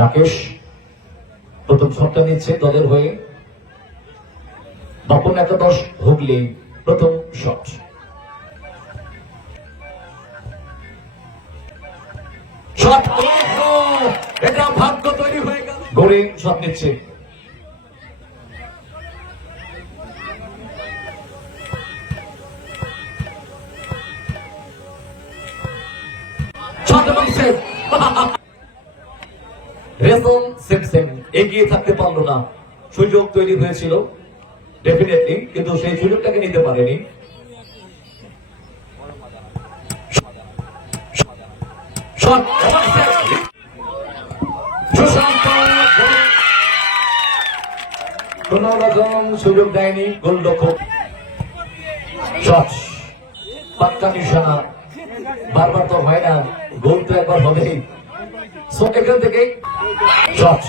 রাকেশ প্রথম শটটা নিচ্ছে দলের হয়ে। বাপন একাদশ হুগলি প্রথম শট। এটা ভাগ্য তৈরি হয়ে গেল। গড়ে শট নিচ্ছে। এগিয়ে থাকতে পারলো না, সুযোগ তৈরি হয়েছিল ডেফিনেটলি, কিন্তু সেই সুযোগটাকে নিতে পারেনি। কোন রকম সুযোগ দেয়নি গোলরক্ষক। শট পাক্কা নিশানা, বারবার তো হয় না, গোল তো একবার হবেই। এখান থেকে শট।